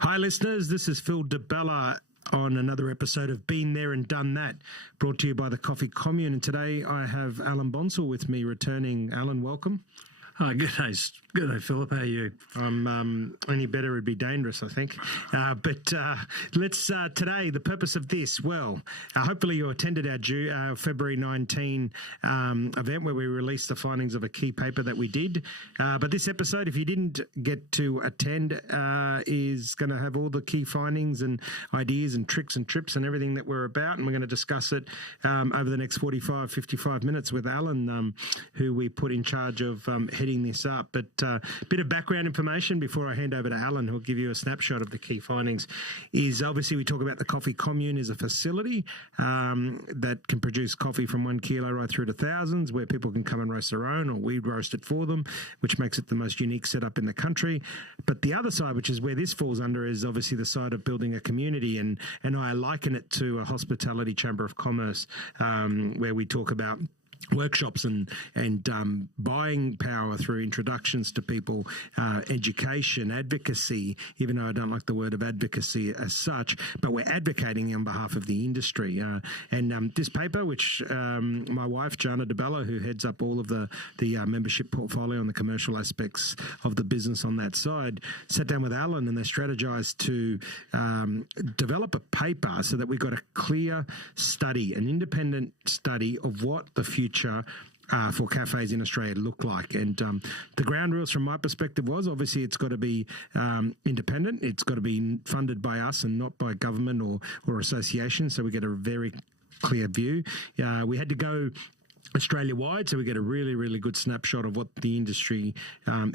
Hi, listeners. This is Phillip Di Bella on another episode of Been There and Done That, brought to you by the Coffee Commune. And today I have Alan Bonsall with me returning. Alan, welcome. Hi, good day, Philip. How are you? Any better would be dangerous, I think. But let's today, the purpose of this, hopefully you attended our February 19 event where we released the findings of a key paper that we did. But this episode, if you didn't get to attend, is going to have all the key findings and ideas and tricks and trips and everything that we're about. And we're going to discuss it over the next 55 minutes with Alan, who we put in charge of heading this up. But a bit of background information before I hand over to Alan, who'll give you a snapshot of the key findings, is obviously we talk about the Coffee Commune as a facility that can produce coffee from 1 kilo right through to thousands, where people can come and roast their own, or we roast it for them, which makes it the most unique setup in the country. But the other side, which is where this falls under, is obviously the side of building a community, and I liken it to a hospitality chamber of commerce, where we talk about workshops and buying power through introductions to people, education, advocacy, even though I don't like the word of advocacy as such, but we're advocating on behalf of the industry. And this paper, which my wife, Di Bella, who heads up all of the membership portfolio and the commercial aspects of the business on that side, sat down with Alan and they strategized to develop a paper so that we got a clear study, an independent study of what the future for cafes in Australia look like. And the ground rules from my perspective was, obviously, it's got to be independent. It's got to be funded by us and not by government or association. So we get a very clear view. We had to go Australia-wide, so we get a really, really good snapshot of what the industry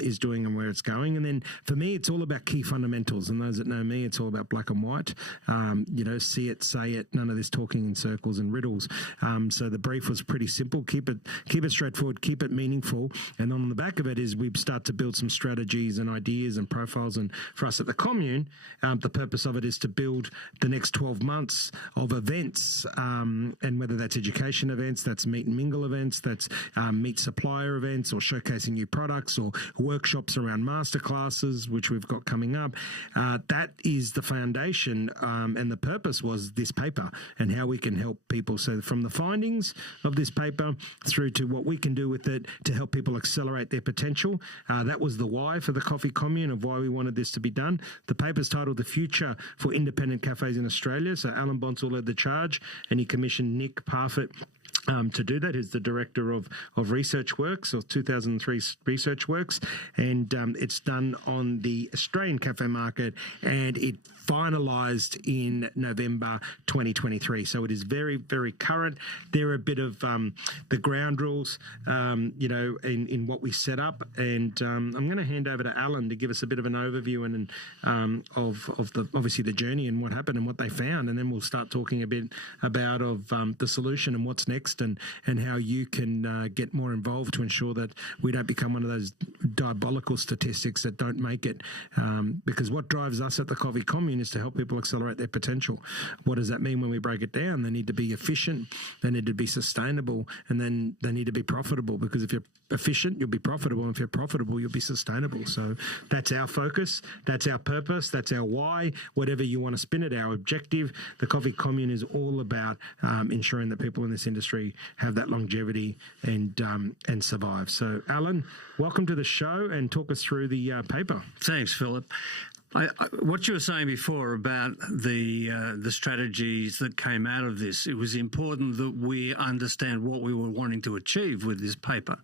is doing and where it's going. And then for me, it's all about key fundamentals. And those that know me, it's all about black and white. See it, say it, none of this talking in circles and riddles. So the brief was pretty simple. Keep it straightforward, keep it meaningful. And on the back of it is we start to build some strategies and ideas and profiles. And for us at the Commune, the purpose of it is to build the next 12 months of events, and whether that's education events, that's meet and mingle events, that's meet supplier events, or showcasing new products, or workshops around masterclasses, which we've got coming up. That is the foundation, and the purpose was this paper and how we can help people. So from the findings of this paper through to what we can do with it to help people accelerate their potential. That was the why for the Coffee Commune, of why we wanted this to be done. The paper's titled The Future for Independent Cafes in Australia. So Alan Bonsall led the charge, and he commissioned Nick Parfitt to do that. He's the director of Research Works, or 2003 Research Works, and it's done on the Australian cafe market, and it finalised in November 2023. So it is very, very current. There are a bit of the ground rules, in what we set up, and I'm going to hand over to Alan to give us a bit of an overview and of the obviously the journey and what happened and what they found, and then we'll start talking a bit about the solution and what's next. And how you can get more involved to ensure that we don't become one of those diabolical statistics that don't make it. Because what drives us at the Coffee Commune is to help people accelerate their potential. What does that mean when we break it down? They need to be efficient, they need to be sustainable, and then they need to be profitable. Because if you're efficient, you'll be profitable, and if you're profitable, you'll be sustainable. So that's our focus, that's our purpose, that's our why, whatever you want to spin it, our objective. The Coffee Commune is all about ensuring that people in this industry have that longevity and survive. So, Alan, welcome to the show, and talk us through the paper. Thanks, Philip. What you were saying before about the strategies that came out of this, it was important that we understand what we were wanting to achieve with this paper.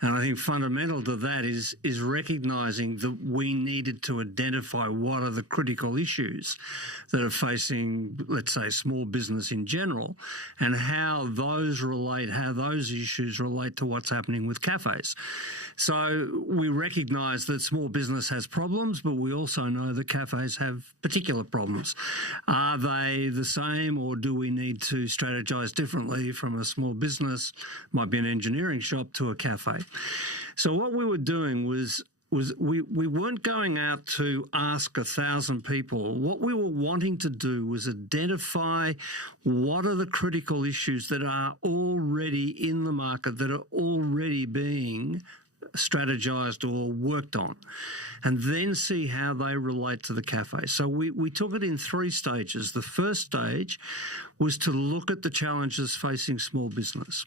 And I think fundamental to that is recognising that we needed to identify what are the critical issues that are facing, let's say, small business in general, and how those issues relate to what's happening with cafes. So we recognise that small business has problems, but we also know that cafes have particular problems. Are they the same, or do we need to strategise differently from a small business, might be an engineering shop, to a cafe? So what we were doing was we weren't going out to ask 1,000 people. What we were wanting to do was identify what are the critical issues that are already in the market, that are already being strategized or worked on, and then see how they relate to the cafe. So we took it in 3 stages. The first stage was to look at the challenges facing small business.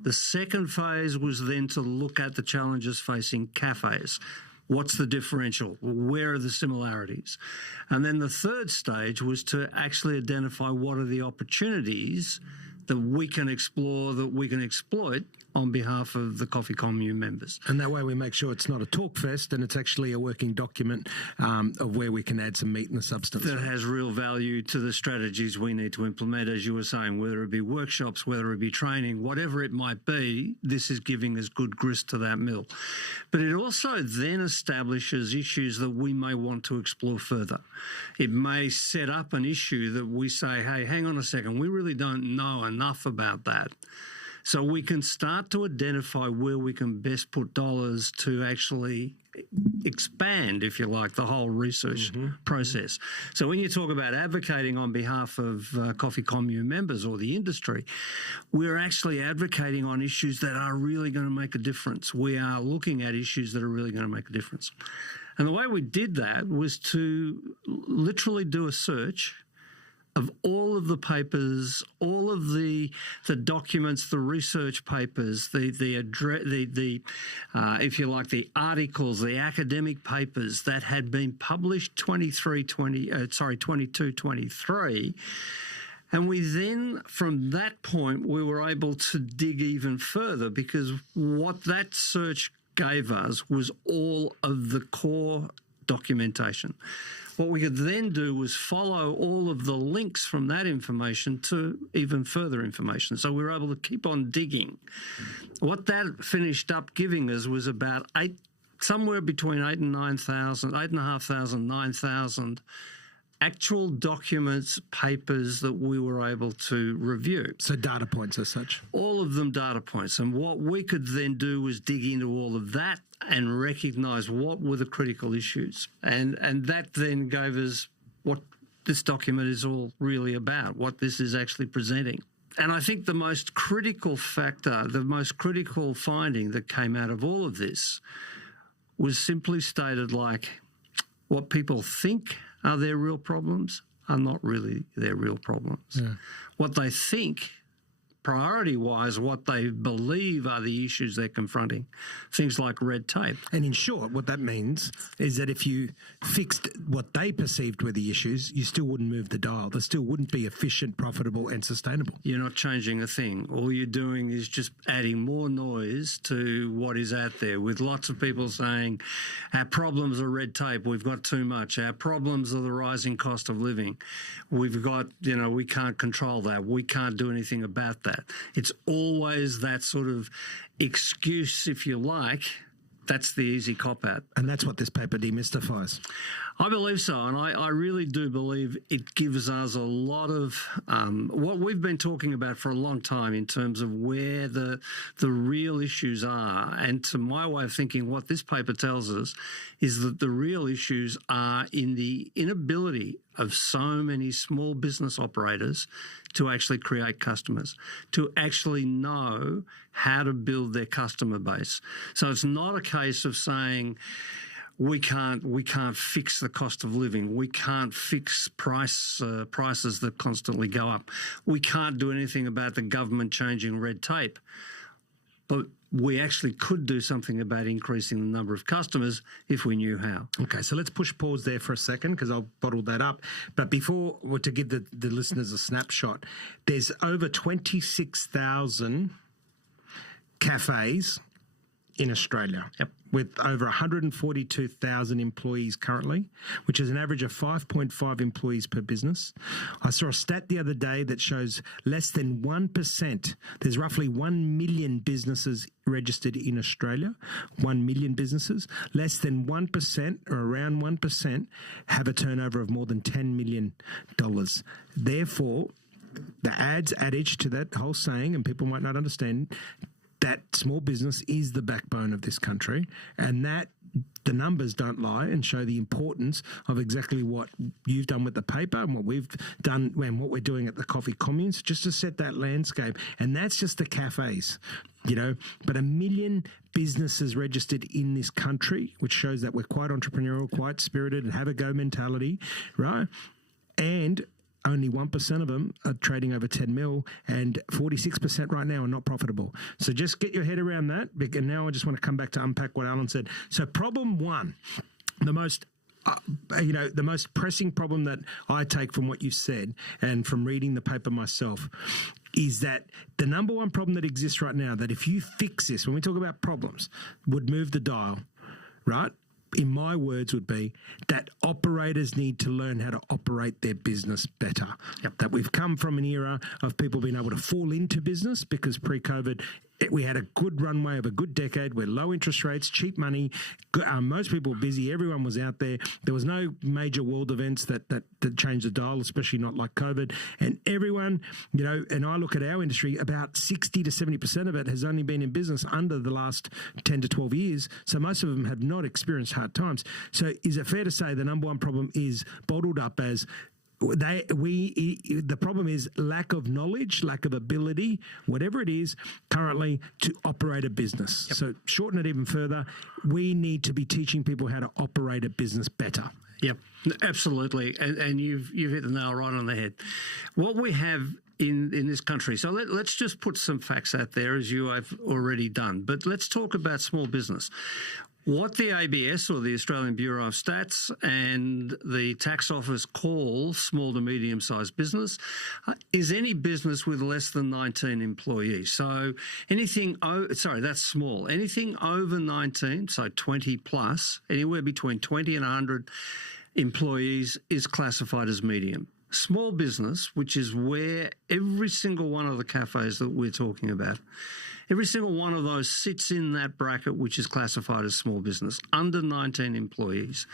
The second phase was then to look at the challenges facing cafes. What's the differential? Where are the similarities? And then the third stage was to actually identify what are the opportunities that we can explore, that we can exploit on behalf of the Coffee Commune members. And that way we make sure it's not a talk fest and it's actually a working document of where we can add some meat and the substance. That has real value to the strategies we need to implement, as you were saying, whether it be workshops, whether it be training, whatever it might be, this is giving us good grist to that mill. But it also then establishes issues that we may want to explore further. It may set up an issue that we say, hey, hang on a second, we really don't know enough about that. So we can start to identify where we can best put dollars to actually expand, if you like, the whole research process. So when you talk about advocating on behalf of Coffee Commune members or the industry, we're actually advocating on issues that are really going to make a difference. We are looking at issues that are really going to make a difference. And the way we did that was to literally do a search of all of the papers, all of the documents, the research papers, if you like, the articles, the academic papers that had been published 22-23. And we then, from that point, we were able to dig even further, because what that search gave us was all of the core documentation. What we could then do was follow all of the links from that information to even further information. So we were able to keep on digging. What that finished up giving us was about somewhere between 8,500, 9,000 actual documents, papers that we were able to review. So data points as such? All of them data points. And what we could then do was dig into all of that and recognise what were the critical issues. And that then gave us what this document is all really about, what this is actually presenting. And I think the most critical factor, the most critical finding that came out of all of this was simply stated like, what people think are their real problems are not really their real problems. Yeah. What they think, priority-wise, what they believe are the issues they're confronting, things like red tape. And in short, what that means is that if you fixed what they perceived were the issues, you still wouldn't move the dial. They still wouldn't be efficient, profitable and sustainable. You're not changing a thing. All you're doing is just adding more noise to what is out there, with lots of people saying, our problems are red tape, we've got too much. Our problems are the rising cost of living. We've got, we can't control that. We can't do anything about that. It's always that sort of excuse, if you like. That's the easy cop-out. And that's what this paper demystifies. I believe so, and I really do believe it gives us a lot of what we've been talking about for a long time in terms of where the real issues are. And to my way of thinking, what this paper tells us is that the real issues are in the inability of so many small business operators to actually create customers, to actually know how to build their customer base. So it's not a case of saying, we can't fix the cost of living. We can't fix prices that constantly go up. We can't do anything about the government changing red tape. But we actually could do something about increasing the number of customers if we knew how. Okay, so let's push pause there for a second, because I'll bottle that up. But before, to give the listeners a snapshot, there's over 26,000 cafes in Australia. Yep. With over 142,000 employees currently, which is an average of 5.5 employees per business. I saw a stat the other day that shows less than 1%. There's roughly 1 million businesses registered in Australia, 1 million businesses. Less than 1%, or around 1%, have a turnover of more than $10 million. Therefore, the adage to that whole saying, and people might not understand, that small business is the backbone of this country, and that the numbers don't lie and show the importance of exactly what you've done with the paper and what we've done and what we're doing at the Coffee Commune, just to set that landscape. And that's just the cafes, but 1 million businesses registered in this country, which shows that we're quite entrepreneurial, quite spirited, and have a go mentality, right? And only 1% of them are trading over 10 mil, and 46% right now are not profitable. So just get your head around that. And now I just want to come back to unpack what Alan said. So problem one, the most pressing problem that I take from what you said and from reading the paper myself is that the number one problem that exists right now, that if you fix this, when we talk about problems, would move the dial, right? In my words, would be that operators need to learn how to operate their business better. Yep. That we've come from an era of people being able to fall into business because pre-COVID, we had a good runway of a good decade where low interest rates, cheap money, most people were busy, everyone was out there. There was no major world events that changed the dial, especially not like COVID. And everyone, and I look at our industry, about 60 to 70% of it has only been in business under the last 10 to 12 years. So most of them have not experienced hard times. So is it fair to say the number one problem is bottled up as the problem is lack of knowledge, lack of ability, whatever it is currently to operate a business. Yep. So shorten it even further. We need to be teaching people how to operate a business better. Yep, absolutely. And you've hit the nail right on the head. What we have in this country, so let's just put some facts out there as you have already done, but let's talk about small business. What the ABS, or the Australian Bureau of Stats, and the tax office call small to medium-sized business is any business with less than 19 employees. So anything, that's small. Anything over 19, so 20 plus, anywhere between 20 and 100 employees is classified as medium. Small business, which is where every single one of the cafes that we're talking about, every single one of those sits in that bracket, which is classified as small business, under 19 employees.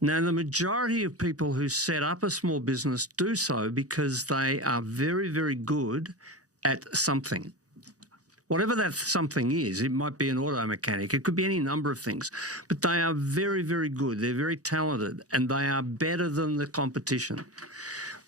Now, the majority of people who set up a small business do so because they are very, very good at something. Whatever that something is, it might be an auto mechanic, it could be any number of things, but they are very, very good. They're very talented, and they are better than the competition.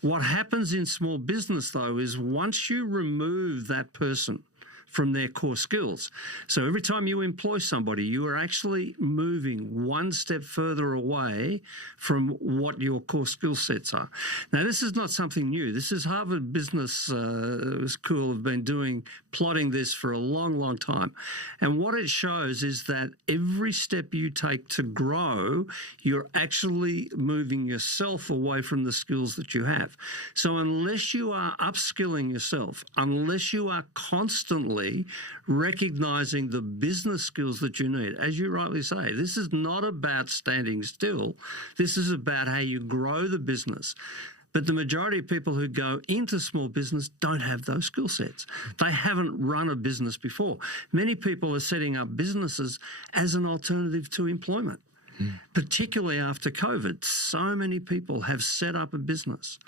What happens in small business, though, is once you remove that person from their core skills. So every time you employ somebody, you are actually moving one step further away from what your core skill sets are. Now, this is not something new. This is Harvard Business School have been plotting this for a long, long time. And what it shows is that every step you take to grow, you're actually moving yourself away from the skills that you have. So unless you are upskilling yourself, unless you are constantly recognizing the business skills that you need. As you rightly say, this is not about standing still. This is about how you grow the business. But the majority of people who go into small business don't have those skill sets. They haven't run a business before. Many people are setting up businesses as an alternative to employment. Particularly after COVID, so many people have set up a business.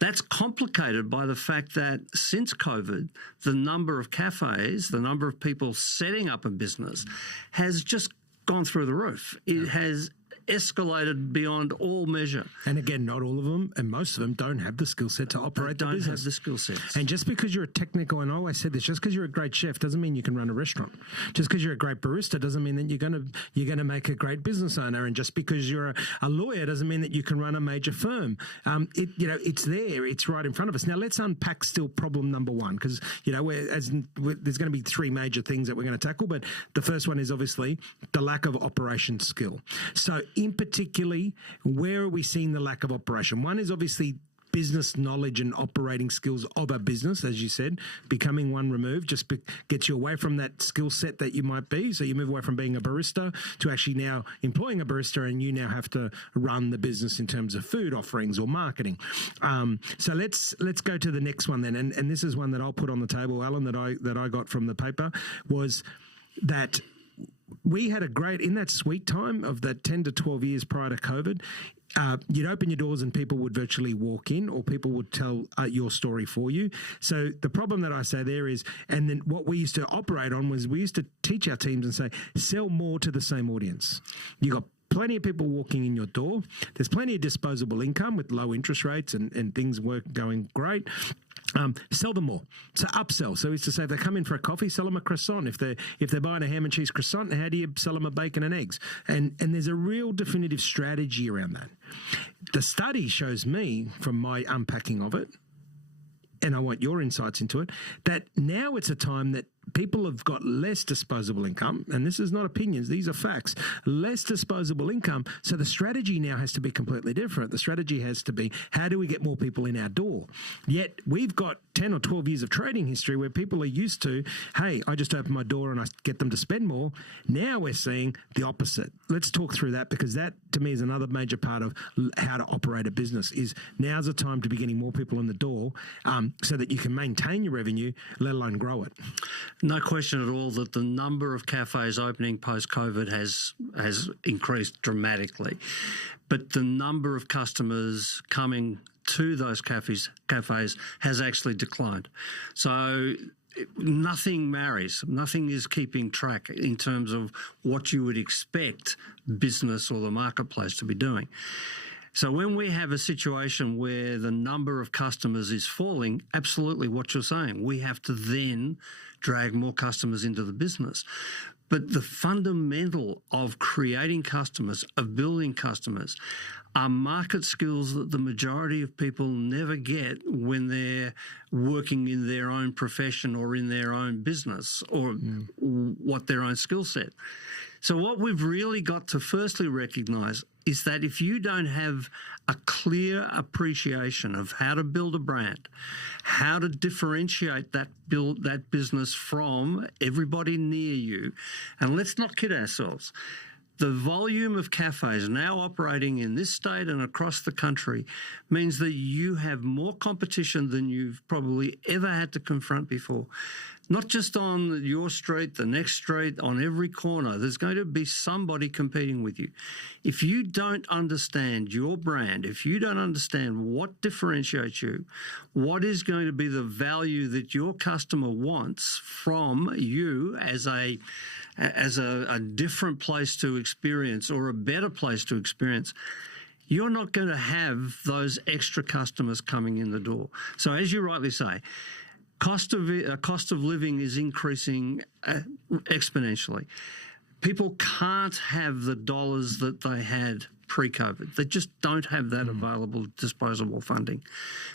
That's complicated by the fact that since COVID, the number of cafes, the number of people setting up a business has just gone through the roof. It has escalated beyond all measure. And again, not all of them, and most of them don't have the skill set to operate the business. Don't have the skill sets. And just because you're a technical, and I always said this, just because you're a great chef doesn't mean you can run a restaurant. Just because you're a great barista doesn't mean that you're gonna make a great business owner. And just because you're a lawyer doesn't mean that you can run a major firm. It's there, it's right in front of us. Now let's unpack still problem number one, because there's going to be three major things that we're going to tackle. But the first one is obviously the lack of operation skill. So in particularly, where are we seeing the lack of operation? One is obviously business knowledge and operating skills of a business, as you said. Becoming one removed just gets you away from that skill set that you might be. So you move away from being a barista to actually now employing a barista, and you now have to run the business in terms of food offerings or marketing. So let's go to the next one then, and this is one that I'll put on the table, Alan, that I got from the paper, was that we had a great, in that sweet time of that 10 to 12 years prior to COVID, you'd open your doors and people would virtually walk in, or people would tell your story for you. So the problem that I say there is, and then what we used to operate on was we used to teach our teams and say, sell more to the same audience. You got plenty of people walking in your door. There's plenty of disposable income with low interest rates and things going great. Sell them more. So upsell. So we used to say if they come in for a coffee, sell them a croissant. If they're buying a ham and cheese croissant, how do you sell them a bacon and eggs? And there's a real definitive strategy around that. The study shows me, from my unpacking of it, and I want your insights into it, that now it's a time that people have got less disposable income, and this is not opinions, these are facts, less disposable income. So the strategy now has to be completely different. The strategy has to be, how do we get more people in our door? Yet we've got 10 or 12 years of trading history where people are used to, hey, I just open my door and I get them to spend more. Now we're seeing the opposite. Let's talk through that, because that to me is another major part of how to operate a business. Is now's the time to be getting more people in the door, so that you can maintain your revenue, let alone grow it. No question at all that the number of cafes opening post-COVID has increased dramatically, but the number of customers coming to those cafes has actually declined. So nothing marries. Nothing is keeping track in terms of what you would expect business or the marketplace to be doing. So when we have a situation where the number of customers is falling, absolutely what you're saying, we have to then drag more customers into the business. But the fundamental of creating customers, of building customers, are market skills that the majority of people never get when they're working in their own profession or in their own business, or what their own skill set. So what we've really got to firstly recognise is that if you don't have a clear appreciation of how to build a brand, how to differentiate that business from everybody near you, and let's not kid ourselves, the volume of cafes now operating in this state and across the country means that you have more competition than you've probably ever had to confront before. Not just on your street, the next street, on every corner. There's going to be somebody competing with you. If you don't understand your brand, if you don't understand what differentiates you, what is going to be the value that your customer wants from you as a different place to experience, or a better place to experience, you're not going to have those extra customers coming in the door. So as you rightly say, cost of living is increasing exponentially. People can't have the dollars that they had pre-COVID. They just don't have that available disposable funding.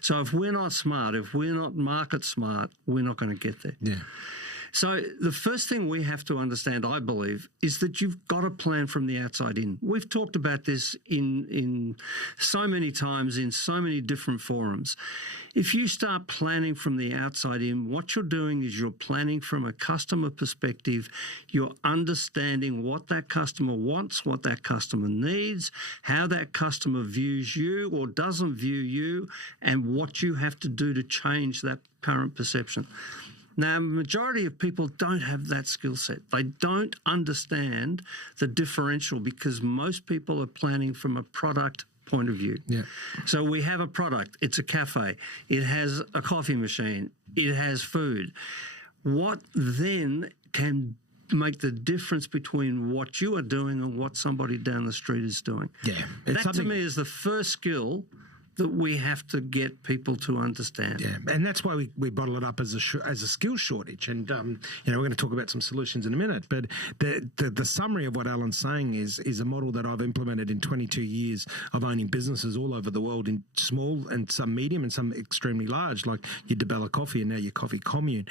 So if we're not smart, if we're not market smart, we're not going to get there. Yeah. So the first thing we have to understand, I believe, is that you've got to plan from the outside in. We've talked about this in so many times, in so many different forums. If you start planning from the outside in, what you're doing is you're planning from a customer perspective. You're understanding what that customer wants, what that customer needs, how that customer views you or doesn't view you, and what you have to do to change that current perception. Now, the majority of people don't have that skill set. They don't understand the differential, because most people are planning from a product point of view. Yeah. So we have a product. It's a cafe. It has a coffee machine. It has food. What then can make the difference between what you are doing and what somebody down the street is doing? Yeah. That to me is the first skill that we have to get people to understand. Yeah, and that's why we bottle it up as a skill shortage. And we're going to talk about some solutions in a minute. But the summary of what Alan's saying is a model that I've implemented in 22 years of owning businesses all over the world, in small and some medium and some extremely large, like your Di Bella Coffee and now your Coffee Commune.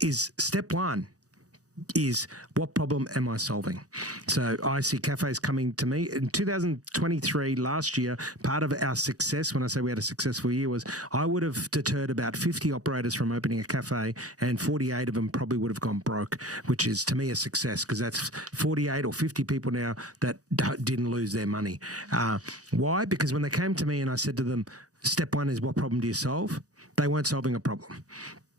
Is step one is, what problem am I solving? So I see cafes coming to me. In 2023, last year, part of our success, when I say we had a successful year, was I would have deterred about 50 operators from opening a cafe, and 48 of them probably would have gone broke, which is to me a success, because that's 48 or 50 people now that didn't lose their money. Why? Because when they came to me and I said to them, step one is, what problem do you solve? They weren't solving a problem.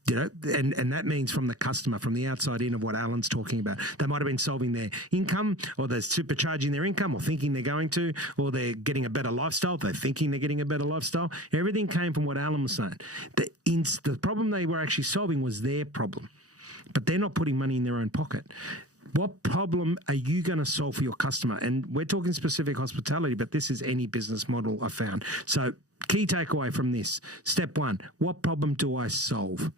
And that means from the customer, from the outside in of what Alan's talking about. They might have been solving their income, or they're supercharging their income, or thinking they're going to, or they're getting a better lifestyle. They're thinking they're getting a better lifestyle. Everything came from what Alan was saying. The problem they were actually solving was their problem, but they're not putting money in their own pocket. What problem are you going to solve for your customer? And we're talking specific hospitality, but this is any business model I found. So key takeaway from this, step one, what problem do I solve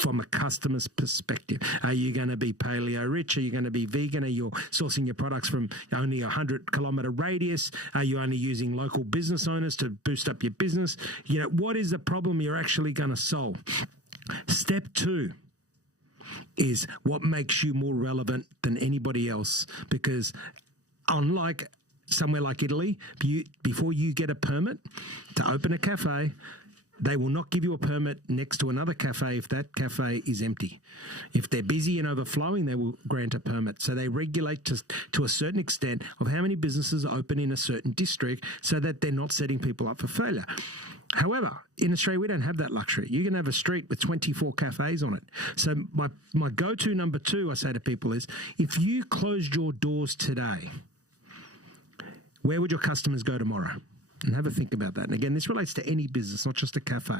from a customer's perspective? Are you going to be paleo rich? Are you going to be vegan? Are you sourcing your products from only a 100-kilometre radius? Are you only using local business owners to boost up your business? What is the problem you're actually going to solve? Step two is what makes you more relevant than anybody else, because unlike somewhere like Italy, before you get a permit to open a cafe, they will not give you a permit next to another cafe if that cafe is empty. If they're busy and overflowing, they will grant a permit. So they regulate to a certain extent of how many businesses open in a certain district so that they're not setting people up for failure. However, in Australia, we don't have that luxury. You can have a street with 24 cafes on it. So my go-to number two, I say to people, is if you closed your doors today, where would your customers go tomorrow? And have a think about that. And again, this relates to any business, not just a cafe.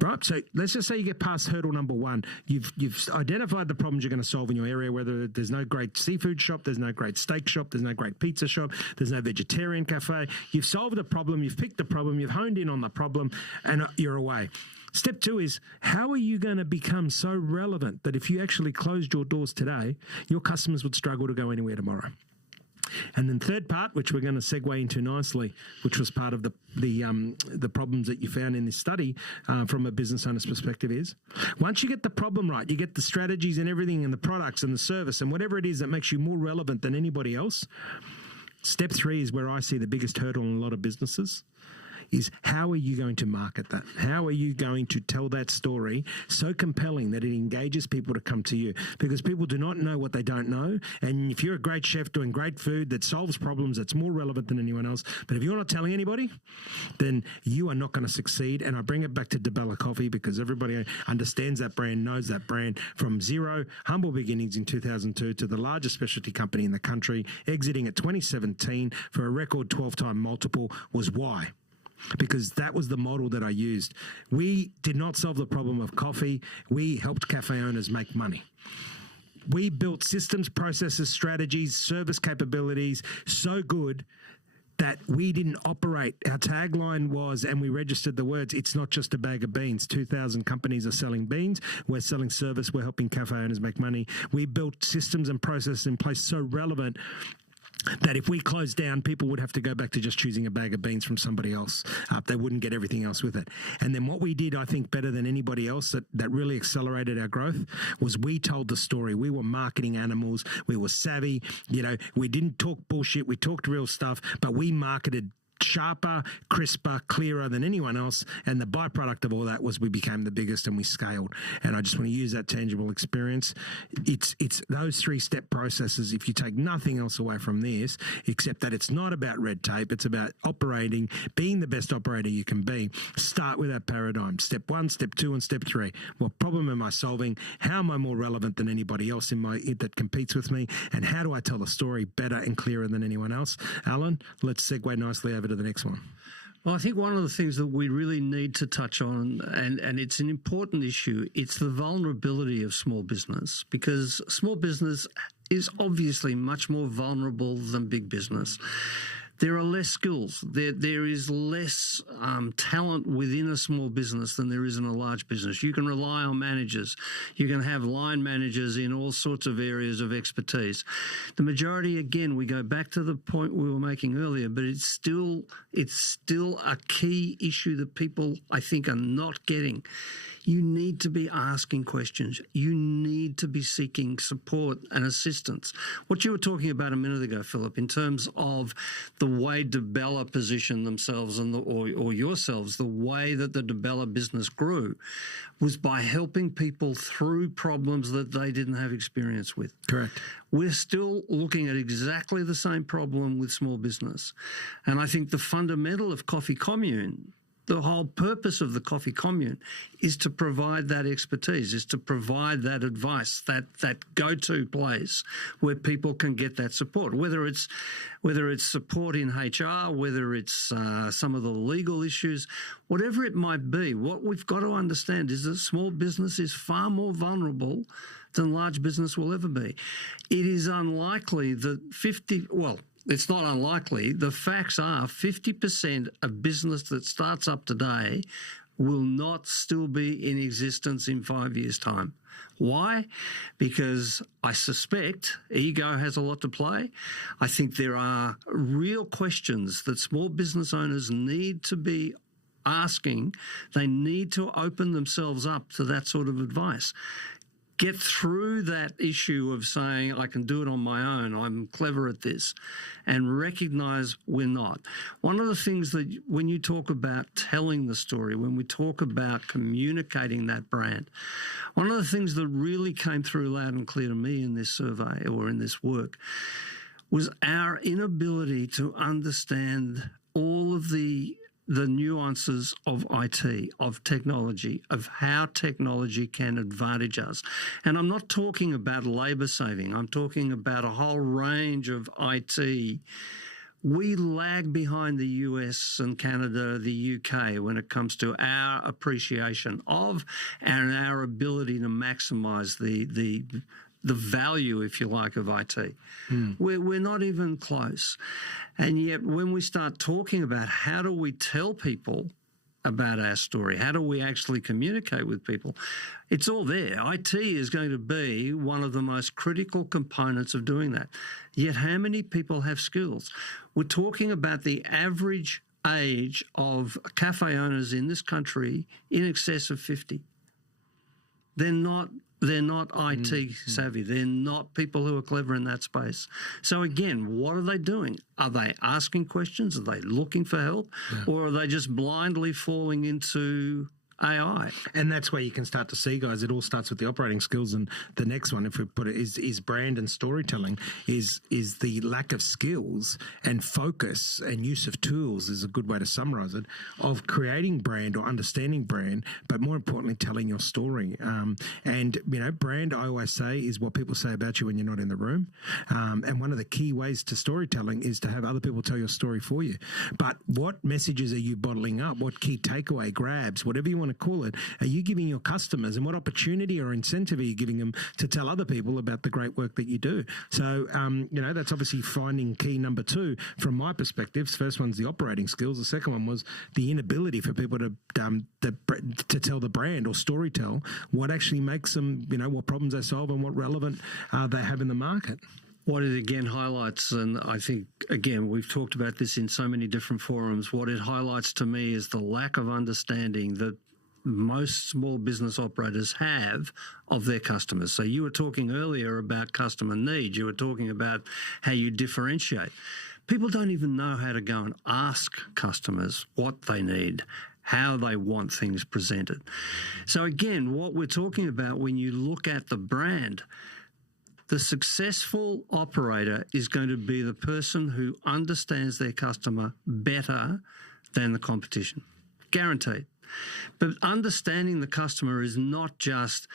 Right? So let's just say you get past hurdle number one. You've identified the problems you're going to solve in your area, whether there's no great seafood shop, there's no great steak shop, there's no great pizza shop, there's no vegetarian cafe. You've solved the problem, you've picked the problem, you've honed in on the problem, and you're away. Step two is, how are you going to become so relevant that if you actually closed your doors today, your customers would struggle to go anywhere tomorrow? And then third part, which we're going to segue into nicely, which was part of the problems that you found in this study from a business owner's perspective, is once you get the problem right, you get the strategies and everything and the products and the service and whatever it is that makes you more relevant than anybody else. Step three is where I see the biggest hurdle in a lot of businesses. Is how are you going to market that? How are you going to tell that story so compelling that it engages people to come to you? Because people do not know what they don't know. And if you're a great chef doing great food that solves problems, that's more relevant than anyone else. But if you're not telling anybody, then you are not going to succeed. And I bring it back to Di Bella Coffee because everybody understands that brand, knows that brand from zero, humble beginnings in 2002 to the largest specialty company in the country, exiting at 2017 for a record 12-time multiple. Was why? Because that was the model that I used. We did not solve the problem of coffee. We helped cafe owners make money. We built systems, processes, strategies, service capabilities so good that we didn't operate. Our tagline was, and we registered the words, it's not just a bag of beans. 2,000 companies are selling beans. We're selling service. We're helping cafe owners make money. We built systems and processes in place so relevant that if we closed down, people would have to go back to just choosing a bag of beans from somebody else. They wouldn't get everything else with it. And then what we did, I think, better than anybody else that really accelerated our growth was we told the story. We were marketing animals. We were savvy. We didn't talk bullshit. We talked real stuff, but we marketed sharper, crisper, clearer than anyone else. And the byproduct of all that was we became the biggest and we scaled. And I just want to use that tangible experience. It's those three-step processes. If you take nothing else away from this, except that it's not about red tape, it's about operating, being the best operator you can be. Start with that paradigm. Step one, step two, and step three. What problem am I solving? How am I more relevant than anybody else that competes with me? And how do I tell the story better and clearer than anyone else? Alan, let's segue nicely over to the next one. Well, I think one of the things that we really need to touch on, and it's an important issue, it's the vulnerability of small business, because small business is obviously much more vulnerable than big business. There are less skills. There is less talent within a small business than there is in a large business. You can rely on managers. You can have line managers in all sorts of areas of expertise. The majority, again, we go back to the point we were making earlier, but it's still a key issue that people, I think, are not getting. You need to be asking questions. You need to be seeking support and assistance. What you were talking about a minute ago, Phillip, in terms of the way Di Bella positioned themselves or yourselves, the way that the Di Bella business grew was by helping people through problems that they didn't have experience with. Correct. We're still looking at exactly the same problem with small business. And I think the fundamental of Coffee Commune the whole purpose of the Coffee Commune is to provide that expertise, is to provide that advice, that go-to place where people can get that support, whether it's support in HR, whether it's some of the legal issues, whatever it might be. What we've got to understand is that small business is far more vulnerable than large business will ever be. It is unlikely that it's not unlikely. The facts are 50% of business that starts up today will not still be in existence in 5 years' time. Why? Because I suspect ego has a lot to play. I think there are real questions that small business owners need to be asking. They need to open themselves up to that sort of advice. Get through that issue of saying, I can do it on my own, I'm clever at this, and recognise we're not. One of the things that when you talk about telling the story, when we talk about communicating that brand, one of the things that really came through loud and clear to me in this survey or in this work was our inability to understand all of the nuances of IT, of technology, of how technology can advantage us. And I'm not talking about labour saving. I'm talking about a whole range of IT. We lag behind the US and Canada, the UK, when it comes to our appreciation of and our ability to maximise the value, if you like, of IT. We're not even close. And yet when we start talking about how do we tell people about our story, how do we actually communicate with people, it's all there. IT is going to be one of the most critical components of doing that. Yet how many people have skills? We're talking about the average age of cafe owners in this country in excess of 50. They're not IT savvy. They're not people who are clever in that space. So again, what are they doing? Are they asking questions? Are they looking for help? Yeah. Or are they just blindly falling into AI? And that's where you can start to see, guys, it all starts with the operating skills. And the next one, if we put it, is brand and storytelling, is the lack of skills and focus and use of tools is a good way to summarize it, of creating brand or understanding brand, but more importantly, telling your story. And, brand, I always say, is what people say about you when you're not in the room. And one of the key ways to storytelling is to have other people tell your story for you. But what messages are you bottling up? What key takeaway grabs, whatever you want to call it, are you giving your customers, and what opportunity or incentive are you giving them to tell other people about the great work that you do? So, that's obviously finding key number two from my perspective. First one's the operating skills. The second one was the inability for people to tell the brand or storytell what actually makes them, what problems they solve and what relevant they have in the market. What it again highlights, and I think, again, we've talked about this in so many different forums, what it highlights to me is the lack of understanding that most small business operators have of their customers. So you were talking earlier about customer needs. You were talking about how you differentiate. People don't even know how to go and ask customers what they need, how they want things presented. So again, what we're talking about when you look at the brand, the successful operator is going to be the person who understands their customer better than the competition. Guaranteed. But understanding the customer is not just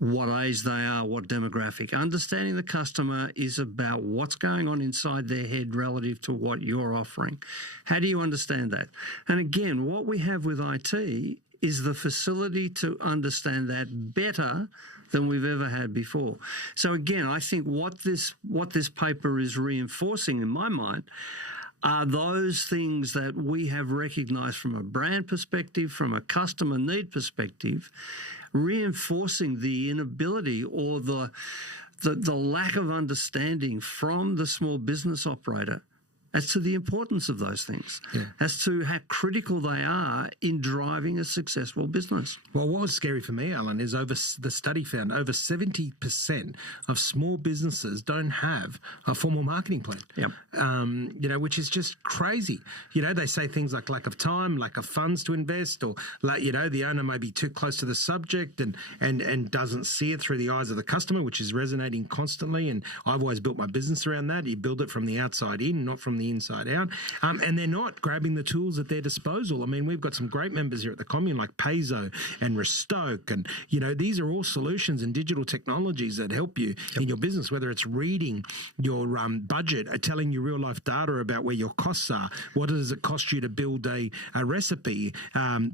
what age they are, what demographic. Understanding the customer is about what's going on inside their head relative to what you're offering. How do you understand that? And again, what we have with IT is the facility to understand that better than we've ever had before. So again, I think what this paper is reinforcing in my mind are those things that we have recognised from a brand perspective, from a customer need perspective, reinforcing the inability or the lack of understanding from the small business operator as to the importance of those things, as to how critical they are in driving a successful business. Well, what was scary for me, Alan, is the study found over 70% of small businesses don't have a formal marketing plan. Yep. Which is just crazy. They say things like lack of time, lack of funds to invest, or the owner may be too close to the subject and doesn't see it through the eyes of the customer, which is resonating constantly. And I've always built my business around that. You build it from the outside in, not from the the inside out, and they're not grabbing the tools at their disposal. I mean, we've got some great members here at the Commune like Payzo and Restoke, and these are all solutions and digital technologies that help you in your business, whether it's reading your budget, telling you real life data about where your costs are, what does it cost you to build a recipe.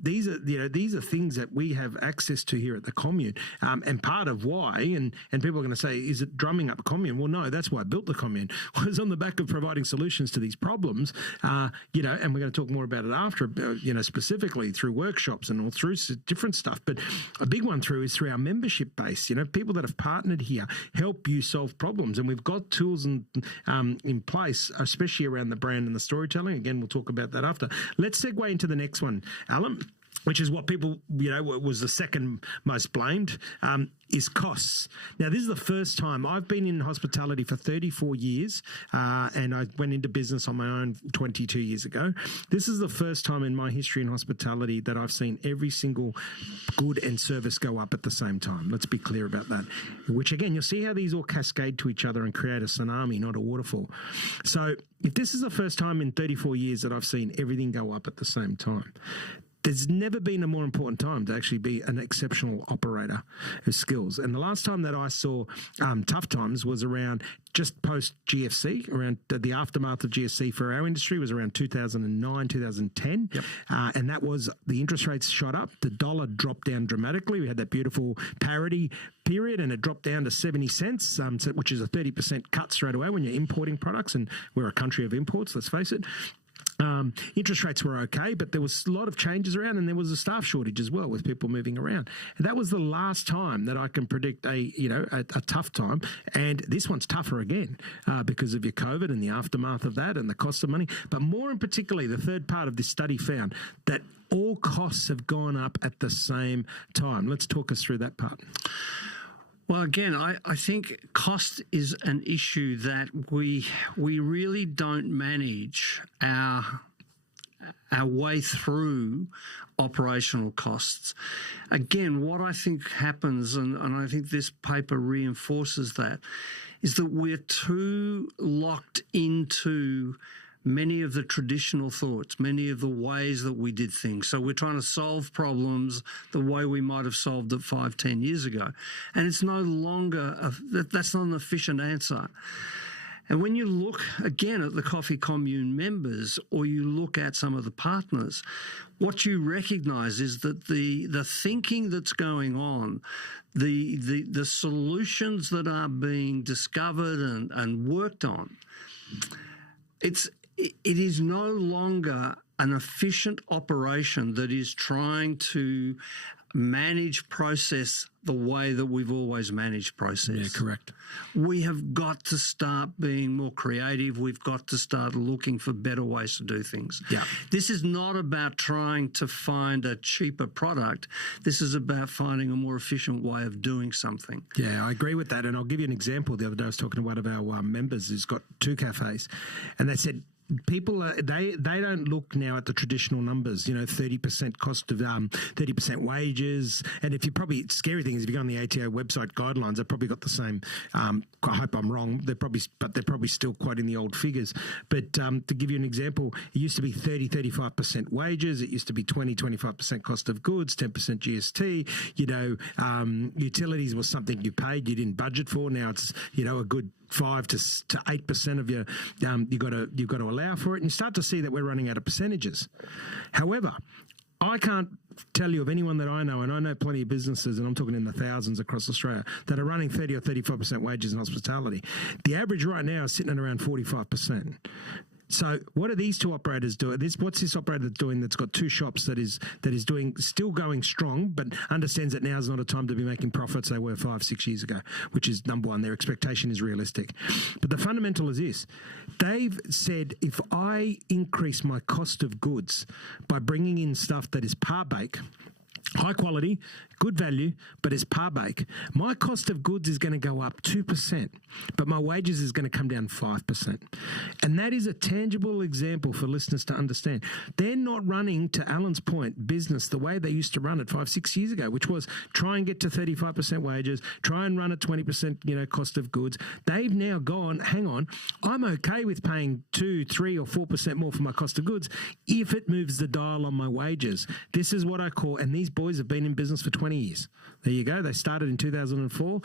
These are things that we have access to here at the Commune, and part of why, and people are going to say, is it drumming up the Commune? Well, no, that's why I built the Commune. Was on the back of providing solutions to these problems, and we're going to talk more about it after, specifically through workshops and all through different stuff. But a big one is through our membership base. People that have partnered here help you solve problems, and we've got tools in place, especially around the brand and the storytelling. Again, we'll talk about that after. Let's segue into the next one, Alan, which is what people, was the second most blamed, is costs. Now, this is the first time I've been in hospitality for 34 years, and I went into business on my own 22 years ago. This is the first time in my history in hospitality that I've seen every single good and service go up at the same time. Let's be clear about that, which again, you'll see how these all cascade to each other and create a tsunami, not a waterfall. So if this is the first time in 34 years that I've seen everything go up at the same time, there's never been a more important time to actually be an exceptional operator of skills. And the last time that I saw tough times was around just post GFC, around the aftermath of GFC for our industry was around 2009, 2010. Yep. And that was the interest rates shot up. The dollar dropped down dramatically. We had that beautiful parity period and it dropped down to 70 cents, which is a 30% cut straight away when you're importing products. And we're a country of imports, let's face it. Interest rates were okay, but there was a lot of changes around, and there was a staff shortage as well with people moving around. And that was the last time that I can predict a tough time. And this one's tougher again because of your COVID and the aftermath of that and the cost of money. But more in particularly, the third part of this study found that all costs have gone up at the same time. Let's talk us through that part. Well, again, I think cost is an issue that we really don't manage our way through operational costs. Again, what I think happens, and I think this paper reinforces that, is that we're too locked into many of the traditional thoughts, many of the ways that we did things. So we're trying to solve problems the way we might have solved it 5, 10 years ago. And it's no longer, that's not an efficient answer. And when you look again at the Coffee Commune members, or you look at some of the partners, what you recognise is that the thinking that's going on, the solutions that are being discovered and worked on, it is no longer an efficient operation that is trying to manage process the way that we've always managed process. Yeah, correct. We have got to start being more creative. We've got to start looking for better ways to do things. Yeah. This is not about trying to find a cheaper product. This is about finding a more efficient way of doing something. Yeah, I agree with that. And I'll give you an example. The other day I was talking to one of our members who's got 2 cafes, and they said, people they don't look now at the traditional numbers, 30% cost of 30% wages. And if you probably, scary thing is if you go on the ATO website guidelines, they've probably got the same, I hope I'm wrong, they're probably still quoting the old figures. But to give you an example, it used to be 35% wages, it used to be 25% cost of goods, 10% GST, utilities was something you paid, you didn't budget for. Now it's, a good 5 to 8% of your you've got to allow for it, and you start to see that we're running out of percentages. However, I can't tell you of anyone that I know, and I know plenty of businesses, and I'm talking in the thousands across Australia, that are running 30 or 35% wages in hospitality. The average right now is sitting at around 45%. So what are these 2 operators doing? What's this operator doing that's got 2 shops that is doing, still going strong, but understands that now is not a time to be making profits they were 5, 6 years ago, which is number one. Their expectation is realistic. But the fundamental is this. They've said, if I increase my cost of goods by bringing in stuff that is par bake, high quality, good value, but it's par bake. My cost of goods is going to go up 2%, but my wages is going to come down 5%. And that is a tangible example for listeners to understand. They're not running, to Alan's point, business the way they used to run it 5-6 years ago, which was try and get to 35% wages, try and run at 20%, cost of goods. They've now gone, hang on, I'm okay with paying 2, 3 or 4% more for my cost of goods if it moves the dial on my wages. This is what I call, and these boys have been in business for 20 years. There you go. They started in 2004.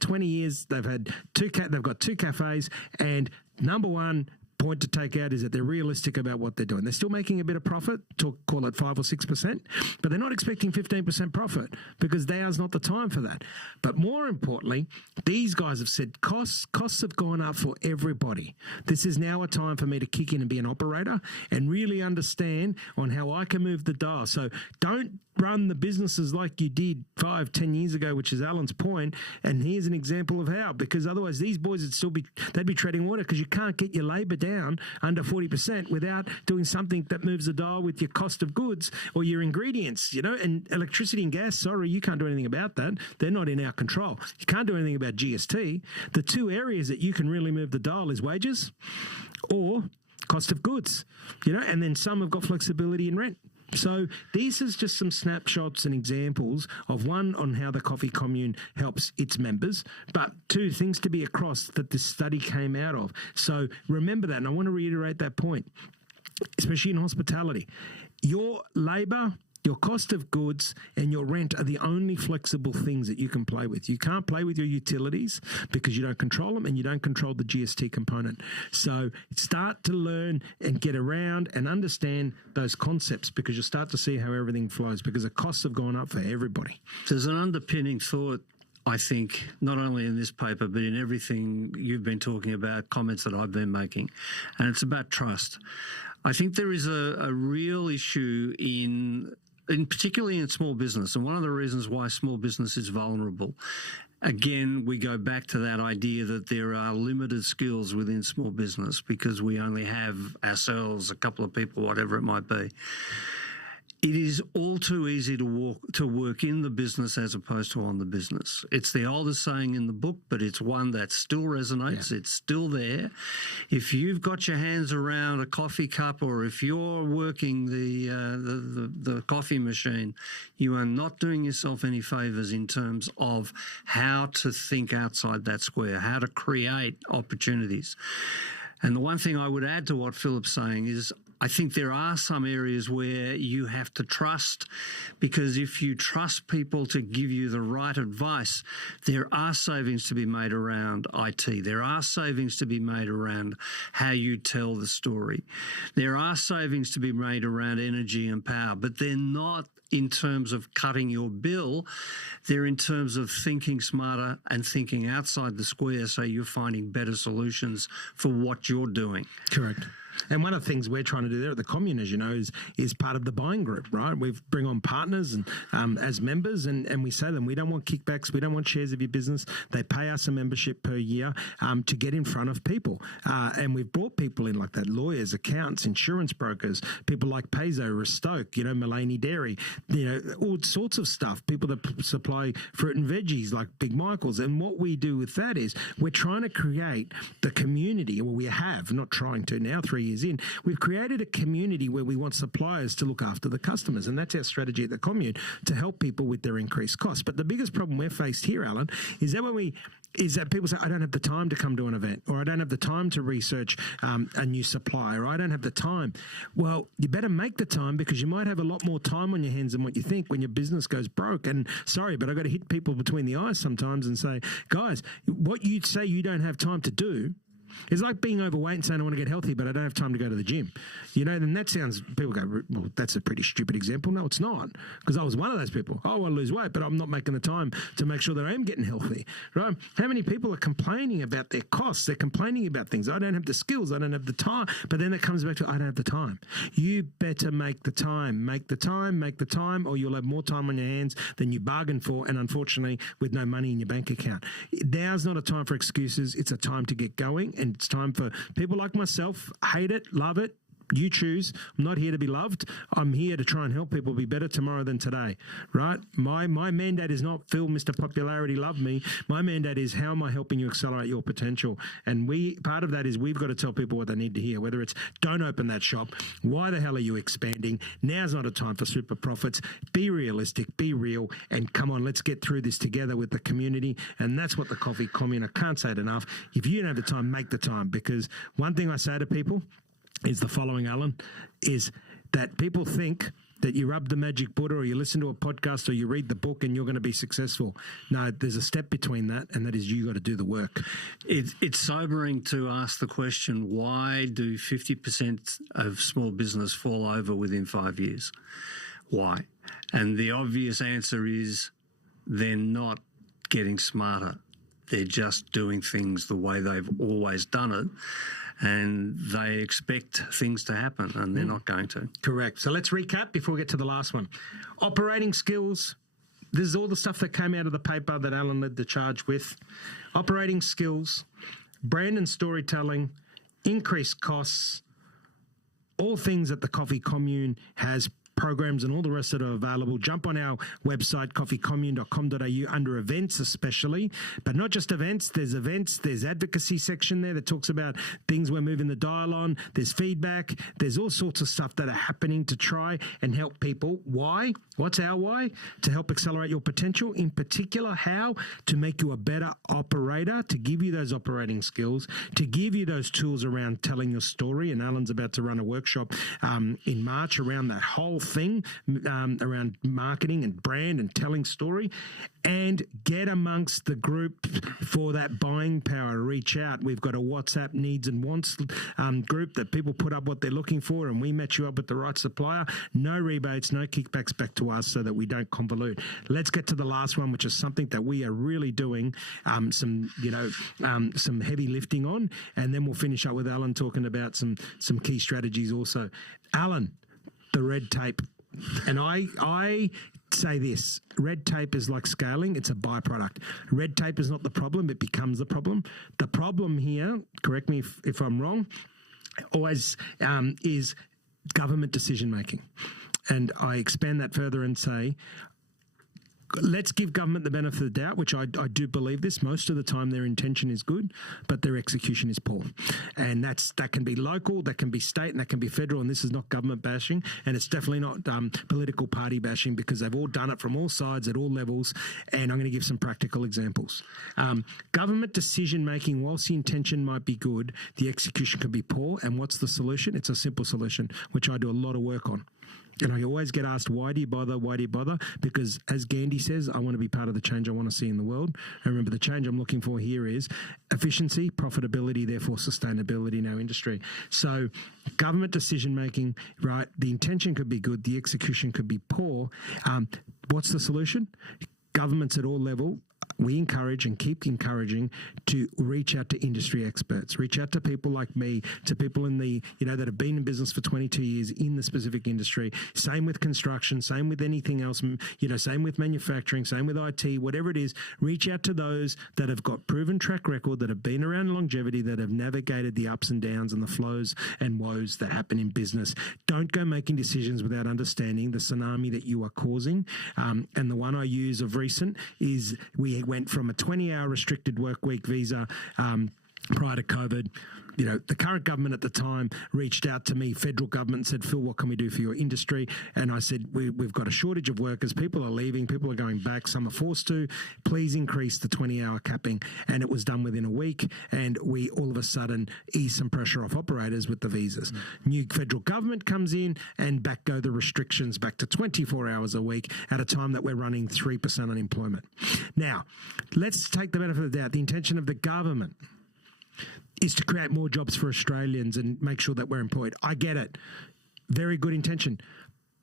20 years. They've had they've got 2 cafes, and number one point to take out is that they're realistic about what they're doing. They're still making a bit of profit, to call it 5 or 6%, but they're not expecting 15% profit because now's not the time for that. But more importantly, these guys have said costs have gone up for everybody. This is now a time for me to kick in and be an operator and really understand on how I can move the dial. So don't run the businesses like you did 5-10 years ago, which is Alan's point. And here's an example of how, because otherwise these boys they'd be treading water because you can't get your labour down under 40% without doing something that moves the dial with your cost of goods or your ingredients, and electricity and gas. Sorry, you can't do anything about that. They're not in our control. You can't do anything about GST. The 2 areas that you can really move the dial is wages or cost of goods, and then some have got flexibility in rent. So these is just some snapshots and examples of, one, on how the Coffee Commune helps its members, but 2, things to be across that this study came out of. So remember that, and I want to reiterate that point, especially in hospitality. Your labour, your cost of goods and your rent are the only flexible things that you can play with. You can't play with your utilities because you don't control them and you don't control the GST component. So start to learn and get around and understand those concepts because you'll start to see how everything flows because the costs have gone up for everybody. There's an underpinning thought, I think, not only in this paper, but in everything you've been talking about, comments that I've been making, and it's about trust. I think there is a real issue in particularly in small business, and one of the reasons why small business is vulnerable. Again, we go back to that idea that there are limited skills within small business because we only have ourselves, a couple of people, whatever it might be. It is all too easy to work in the business as opposed to on the business. It's the oldest saying in the book, but it's one that still resonates. Yeah. It's still there. If you've got your hands around a coffee cup or if you're working the coffee machine, you are not doing yourself any favours in terms of how to think outside that square, how to create opportunities. And the one thing I would add to what Philip's saying is I think there are some areas where you have to trust, because if you trust people to give you the right advice, there are savings to be made around IT. There are savings to be made around how you tell the story. There are savings to be made around energy and power, but they're not in terms of cutting your bill. They're in terms of thinking smarter and thinking outside the square so you're finding better solutions for what you're doing. Correct. And one of the things we're trying to do there at the Commune, as you know, is part of the buying group, right? We bring on partners and as members, and we say to them, we don't want kickbacks, we don't want shares of your business. They pay us a membership per year to get in front of people. And we've brought people in like that, lawyers, accountants, insurance brokers, people like Paizo, Restoke, Mulaney Dairy, all sorts of stuff, people that supply fruit and veggies like Big Michael's. And what we do with that is we're trying to create the community, or we have, not trying to now, 3 years in, we've created a community where we want suppliers to look after the customers, and that's our strategy at the Commune, to help people with their increased costs. But the biggest problem we're faced here, Alan, is that people say, I don't have the time to come to an event, or I don't have the time to research a new supplier, or I don't have the time. Well, you better make the time, because you might have a lot more time on your hands than what you think when your business goes broke. And sorry, but I've got to hit people between the eyes sometimes and say, guys, what you say you don't have time to do, it's like being overweight and saying I want to get healthy, but I don't have time to go to the gym. Then that sounds, people go, well, that's a pretty stupid example. No, it's not, because I was one of those people. I want to lose weight, but I'm not making the time to make sure that I am getting healthy, right? How many people are complaining about their costs? They're complaining about things. I don't have the skills. I don't have the time. But then it comes back to, I don't have the time. You better make the time. Make the time, or you'll have more time on your hands than you bargained for, and unfortunately, with no money in your bank account. Now's not a time for excuses. It's a time to get going. And it's time for people like myself, hate it, love it, You choose. I'm not here to be loved. I'm here to try and help people be better tomorrow than today, right? My mandate is not, Phil, Mr. Popularity, love me. My mandate is, how am I helping you accelerate your potential? And part of that is we've got to tell people what they need to hear, whether it's don't open that shop, why the hell are you expanding? Now's not a time for super profits. Be realistic, be real, and come on, let's get through this together with the community. And that's what the Coffee Commune, I can't say it enough. If you don't have the time, make the time, because one thing I say to people is the following, Alan, is that people think that you rub the magic Buddha or you listen to a podcast or you read the book and you're going to be successful. No, there's a step between that, and that is you got to do the work. It's sobering to ask the question, why do 50% of small business fall over within 5 years? Why? And the obvious answer is they're not getting smarter. They're just doing things the way they've always done it. And they expect things to happen, and they're not going to. Correct. So let's recap before we get to the last one. Operating skills. This is all the stuff that came out of the paper that Alan led the charge with. Operating skills, brand and storytelling, increased costs, all things that the Coffee Commune has, programs and all the rest that are available. Jump on our website, coffeecommune.com.au, under events especially, but not just events. There's advocacy section there that talks about things we're moving the dial on. There's feedback. There's all sorts of stuff that are happening to try and help people. Why? What's our why? To help accelerate your potential. In particular, how? To make you a better operator, to give you those operating skills, to give you those tools around telling your story. And Alan's about to run a workshop in March around that whole thing, around marketing and brand and telling story. And get amongst the group for that buying power. Reach out. We've got a WhatsApp needs and wants group that people put up what they're looking for, and we match you up with the right supplier. No rebates, no kickbacks back to us, so that we don't convolute. Let's get to the last one, which is something that we are really doing some heavy lifting on, and then we'll finish up with Alan talking about some key strategies also. Alan, the red tape. And I say this, red tape is like scaling, it's a byproduct. Red tape is not the problem, it becomes the problem. The problem here, correct me if I'm wrong, always is government decision making. And I expand that further and say, let's give government the benefit of the doubt, which I do believe this. Most of the time their intention is good, but their execution is poor. And that can be local, that can be state, and that can be federal. And this is not government bashing, and it's definitely not political party bashing, because they've all done it from all sides at all levels. And I'm going to give some practical examples. Government decision making, whilst the intention might be good, the execution can be poor. And what's the solution? It's a simple solution, which I do a lot of work on. And I always get asked, why do you bother? Why do you bother? Because as Gandhi says, I want to be part of the change I want to see in the world. And remember, the change I'm looking for here is efficiency, profitability, therefore sustainability in our industry. So government decision-making, right, the intention could be good, the execution could be poor. What's the solution? Governments at all level, we encourage and keep encouraging to reach out to industry experts, reach out to people like me, to people in the, that have been in business for 22 years in the specific industry. Same with construction, same with anything else, same with manufacturing, same with IT, whatever it is. Reach out to those that have got proven track record, that have been around longevity, that have navigated the ups and downs and the flows and woes that happen in business. Don't go making decisions without understanding the tsunami that you are causing. And the one I use of recent is we went from a 20-hour restricted work week visa prior to COVID. The current government at the time reached out to me, federal government, and said, Phil, what can we do for your industry? And I said, we've got a shortage of workers. People are leaving. People are going back. Some are forced to. Please increase the 20-hour capping. And it was done within a week. And we all of a sudden ease some pressure off operators with the visas. New federal government comes in, and back go the restrictions back to 24 hours a week at a time that we're running 3% unemployment. Now, let's take the benefit of the doubt. The intention of the government is to create more jobs for Australians and make sure that we're employed. I get it. Very good intention.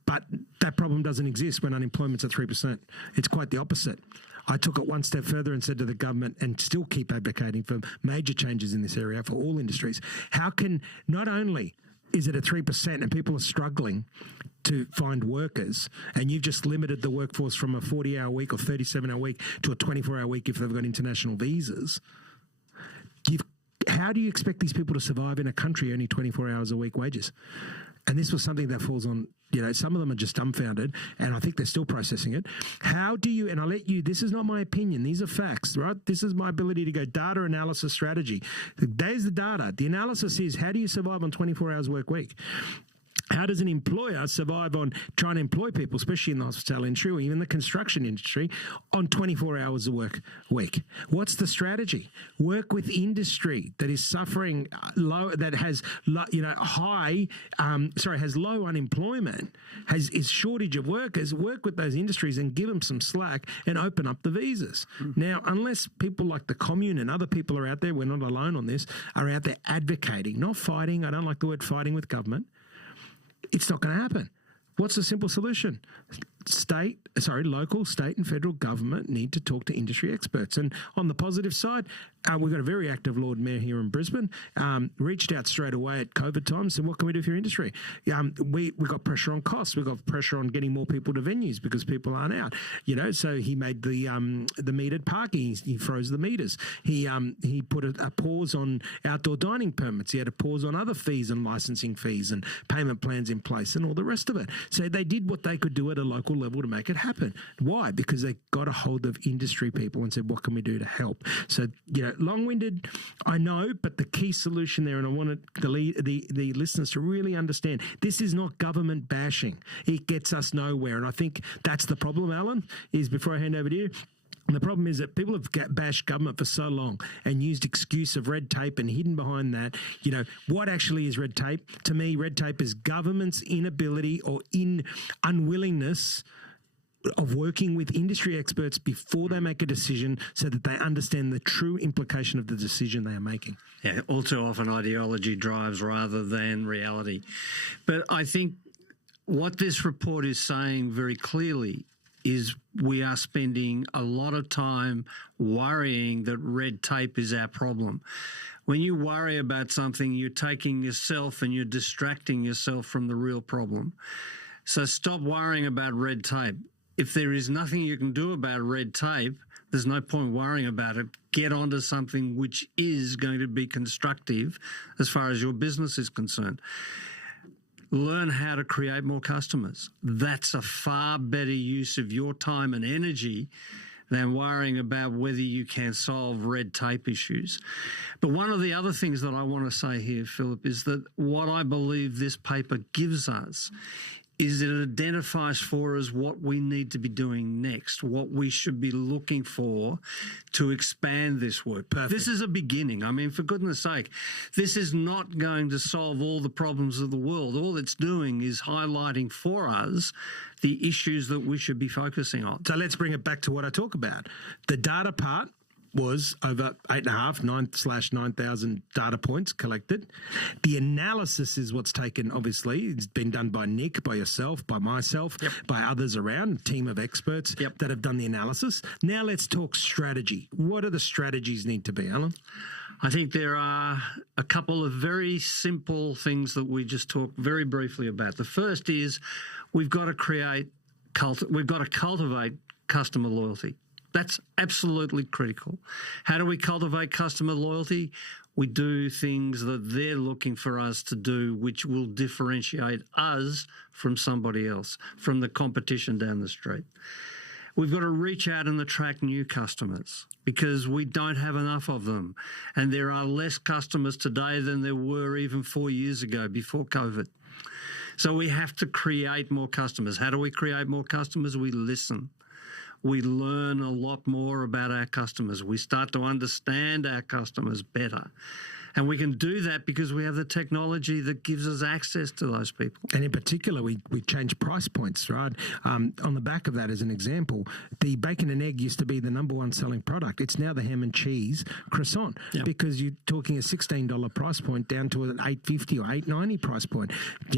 But that problem doesn't exist when unemployment's at 3%. It's quite the opposite. I took it one step further and said to the government, and still keep advocating for major changes in this area for all industries, how can not only is it at 3% and people are struggling to find workers, and you've just limited the workforce from a 40-hour week or 37-hour week to a 24-hour week if they've got international visas, how how do you expect these people to survive in a country only 24 hours a week wages? And this was something that falls on, some of them are just dumbfounded, and I think they're still processing it. How do you, and I'll let you, this is not my opinion, these are facts, right? This is my ability to go data analysis strategy. There's the data. The analysis is, how do you survive on 24 hours work week? How does an employer survive on trying to employ people, especially in the hospitality industry or even the construction industry, on 24 hours of work week? What's the strategy? Work with industry that is suffering low, that has has low unemployment, is shortage of workers. Work with those industries and give them some slack and open up the visas. Now, unless people like the Commune and other people are out there, we're not alone on this, are out there advocating, not fighting. I don't like the word fighting with government. It's not going to happen. What's the simple solution? Local, state and federal government need to talk to industry experts. And on the positive side, we've got a very active Lord Mayor here in Brisbane, reached out straight away at COVID times, said, what can we do for your industry? We got pressure on costs. We got pressure on getting more people to venues because people aren't out. So he made the metered parking. He froze the meters. He put a pause on outdoor dining permits. He had a pause on other fees and licensing fees and payment plans in place and all the rest of it. So they did what they could do at a local level to make it happen. Why? Because they got a hold of industry people and said, what can we do to help? So, long-winded, I know, but the key solution there, and I wanted the listeners to really understand, this is not government bashing. It gets us nowhere. And I think that's the problem, Alan, is before I hand over to you, and the problem is that people have bashed government for so long and used excuse of red tape and hidden behind that. What actually is red tape? To me, red tape is government's inability or unwillingness of working with industry experts before they make a decision so that they understand the true implication of the decision they are making. Yeah, all too often ideology drives rather than reality. But I think what this report is saying very clearly is we are spending a lot of time worrying that red tape is our problem. When you worry about something, you're taking yourself and you're distracting yourself from the real problem. So stop worrying about red tape. If there is nothing you can do about red tape, there's no point worrying about it. Get onto something which is going to be constructive as far as your business is concerned. Learn how to create more customers. That's a far better use of your time and energy than worrying about whether you can solve red tape issues. But one of the other things that I want to say here, Phillip, is that what I believe this paper gives us is it identifies for us what we need to be doing next, what we should be looking for to expand this work. Perfect. This is a beginning. I mean, for goodness sake, this is not going to solve all the problems of the world. All it's doing is highlighting for us the issues that we should be focusing on. So let's bring it back to what I talk about. The data part was over 9,000 data points collected. The analysis is what's taken, obviously. It's been done by Nick, by yourself, by myself, by others around, a team of experts that have done the analysis. Now let's talk strategy. What do the strategies need to be, Alan? I think there are a couple of very simple things that we just talked very briefly about. The first is we've got to cultivate customer loyalty. That's absolutely critical. How do we cultivate customer loyalty? We do things that they're looking for us to do, which will differentiate us from somebody else, from the competition down the street. We've got to reach out and attract new customers because we don't have enough of them. And there are less customers today than there were even 4 years ago before COVID. So we have to create more customers. How do we create more customers? We listen. We learn a lot more about our customers. We start to understand our customers better. And we can do that because we have the technology that gives us access to those people. And in particular, we changed price points, right? On the back of that, as an example, the bacon and egg used to be the number one selling product. It's now the ham and cheese croissant because you're talking a $16 price point down to an $8.50 or $8.90 price point,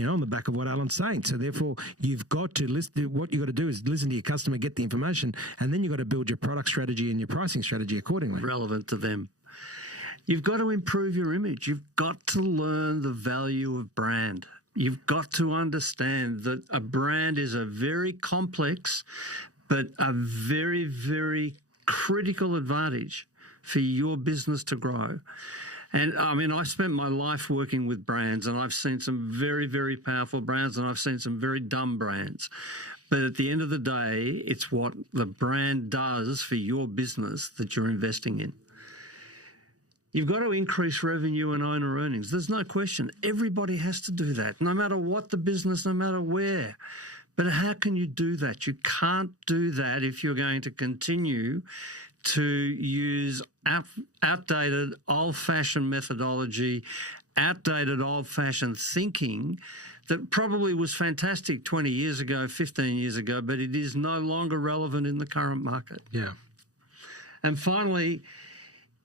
on the back of what Alan's saying. So therefore, you've got to listen. What you've got to do is listen to your customer, get the information, and then you've got to build your product strategy and your pricing strategy accordingly. Relevant to them. You've got to improve your image. You've got to learn the value of brand. You've got to understand that a brand is a very complex but a very, very critical advantage for your business to grow. And I mean, I spent my life working with brands, and I've seen some very, very powerful brands, and I've seen some very dumb brands. But at the end of the day, it's what the brand does for your business that you're investing in. You've got to increase revenue and owner earnings. There's no question. Everybody has to do that, no matter what the business, no matter where. But how can you do that? You can't do that if you're going to continue to use outdated, old-fashioned methodology, outdated, old-fashioned thinking that probably was fantastic 20 years ago, 15 years ago, but it is no longer relevant in the current market. Yeah. And finally,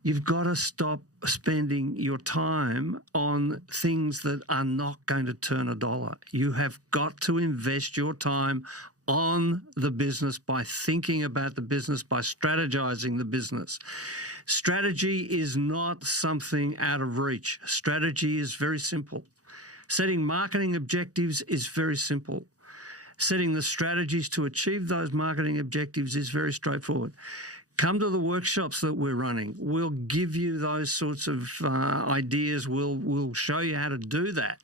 you've got to stop spending your time on things that are not going to turn a dollar. You have got to invest your time on the business by thinking about the business, by strategizing the business. Strategy is not something out of reach. Strategy is very simple. Setting marketing objectives is very simple. Setting the strategies to achieve those marketing objectives is very straightforward. Come to the workshops that we're running. We'll give you those sorts of ideas. We'll show you how to do that.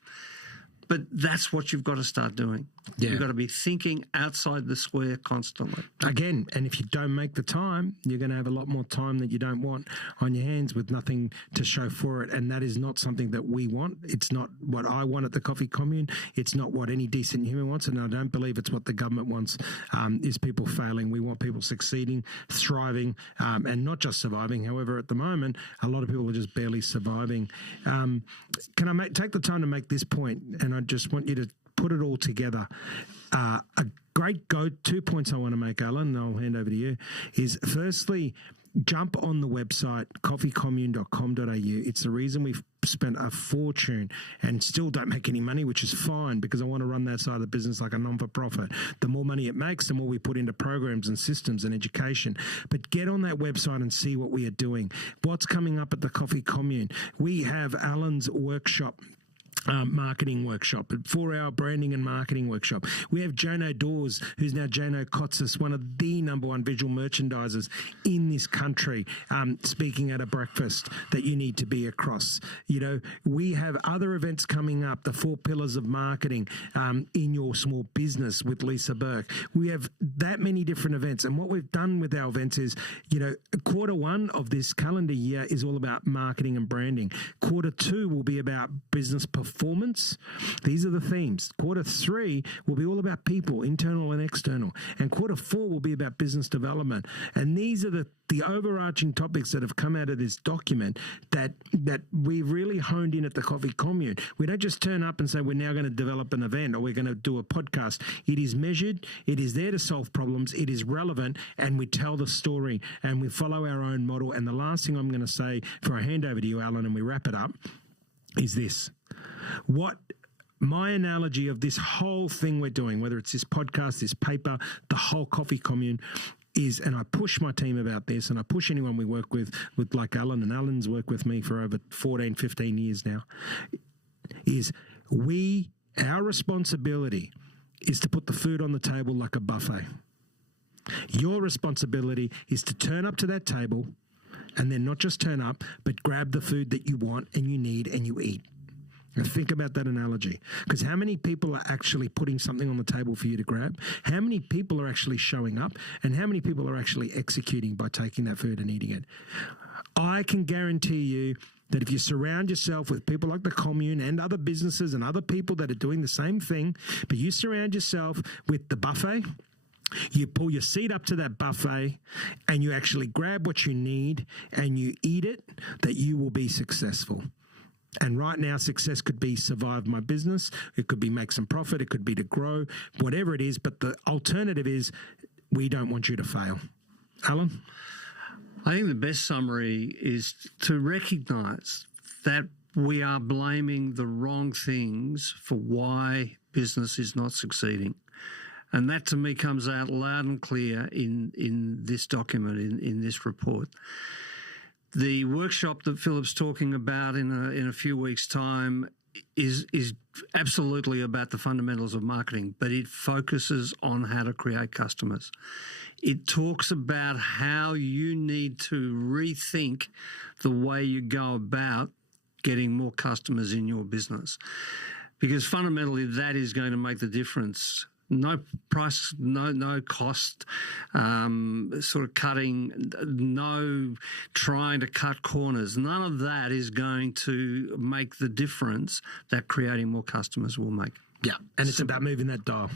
But that's what you've got to start doing. Yeah. You've got to be thinking outside the square constantly. Again, and if you don't make the time, you're going to have a lot more time that you don't want on your hands with nothing to show for it. And that is not something that we want. It's not what I want at the Coffee Commune. It's not what any decent human wants. And I don't believe it's what the government wants, is people failing. We want people succeeding, thriving, and not just surviving. However, at the moment, a lot of people are just barely surviving. Can I take the time to make this point? And I just want you to put it all together. A great 2 points I want to make, Alan, and I'll hand over to you, is firstly, jump on the website, coffeecommune.com.au. It's the reason we've spent a fortune and still don't make any money, which is fine because I want to run that side of the business like a non-for-profit. The more money it makes, the more we put into programs and systems and education. But get on that website and see what we are doing. What's coming up at the Coffee Commune? We have Alan's workshop, marketing workshop, a 4-hour branding and marketing workshop. We have Jono Dawes, who's now Jono Kotsis, one of the #1 visual merchandisers in this country, speaking at a breakfast that you need to be across. You know, we have other events coming up, the 4 pillars of marketing in your small business with Lisa Burke. We have that many different events. And what we've done with our events is, you know, Q1 of this calendar year is all about marketing and branding. Q2 will be about business performance. These are the themes. Q3 will be all about people, internal and external. And Q4 will be about business development. And these are the overarching topics that have come out of this document that we really honed in at the Coffee Commune. We don't just turn up and say we're now going to develop an event or we're going to do a podcast. It is measured. It is there to solve problems. It is relevant. And we tell the story and we follow our own model. And the last thing I'm going to say before I hand over to you, Alan, and we wrap it up, is this. What my analogy of this whole thing we're doing, whether it's this podcast, this paper, the whole Coffee Commune, is, and I push my team about this, and I push anyone we work with like Alan, and Alan's worked with me for over 14, 15 years now, is our responsibility is to put the food on the table like a buffet. Your responsibility is to turn up to that table and then not just turn up, but grab the food that you want and you need and you eat. Now think about that analogy, because how many people are actually putting something on the table for you to grab? How many people are actually showing up? And how many people are actually executing by taking that food and eating it? I can guarantee you that if you surround yourself with people like the Commune and other businesses and other people that are doing the same thing, but you surround yourself with the buffet, you pull your seat up to that buffet and you actually grab what you need and you eat it, that you will be successful. And right now, success could be survive my business. It could be make some profit. It could be to grow, whatever it is. But the alternative is we don't want you to fail. Alan? I think the best summary is to recognise that we are blaming the wrong things for why business is not succeeding. And that to me comes out loud and clear in this document, in this report. The workshop that Philip's talking about in a few weeks' time is absolutely about the fundamentals of marketing, but it focuses on how to create customers. It talks about how you need to rethink the way you go about getting more customers in your business. Because fundamentally that is going to make the difference. No price, no cost, sort of cutting, no trying to cut corners. None of that is going to make the difference that creating more customers will make. Yeah, and it's about moving that dial.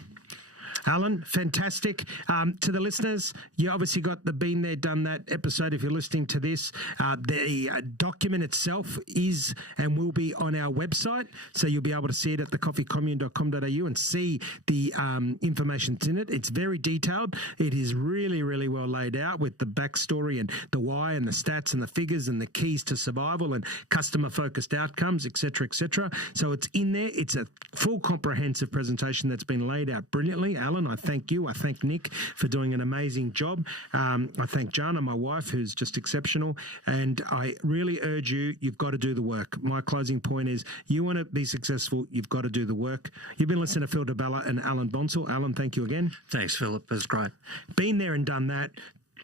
Alan, fantastic. To the listeners, you obviously got the Been There, Done That episode if you're listening to this. The document itself is and will be on our website, so you'll be able to see it at thecoffeecommune.com.au and see the information that's in it. It's very detailed. It is really, really well laid out with the backstory and the why and the stats and the figures and the keys to survival and customer-focused outcomes, etc., etc. So it's in there. It's a full comprehensive presentation that's been laid out brilliantly. Alan, I thank you. I thank Nick for doing an amazing job. I thank Jana, my wife, who's just exceptional. And I really urge you, you've got to do the work. My closing point is you want to be successful, you've got to do the work. You've been listening to Phil Di Bella and Alan Bonsall. Alan, thank you again. Thanks, Philip. That's great. Been there and done that.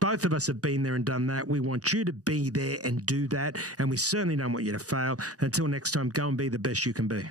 Both of us have been there and done that. We want you to be there and do that. And we certainly don't want you to fail. Until next time, go and be the best you can be.